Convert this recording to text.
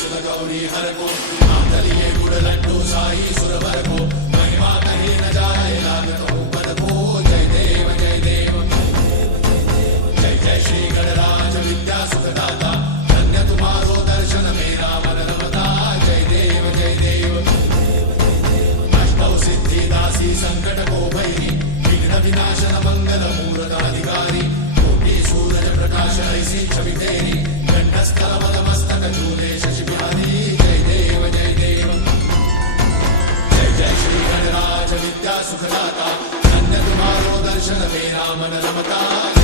सुध गौरी हर को मातलिये गुड़ लड्डू साई सुरवर को महिमा कहीं न जाए लागत हो पद को जय देव जय देव जय जय श्री गणराज विद्या सुखदाता धन्य तुम्हारो दर्शन मेरा मन रमता जय देव जय देव अष्टौ सिद्धि दासी संकट को भैरी विघ्न विनाशन मंगल मूर्त अधिकारी कोटि सूरज प्रकाश ऐसी छवि तेरी कंठस्थल मस्तक झूले शशि बिहारी जय देव जय देव जय जय श्री गणराज विद्या सुखदाता धन्य तुम्हारो दर्शन मेरा मन रमता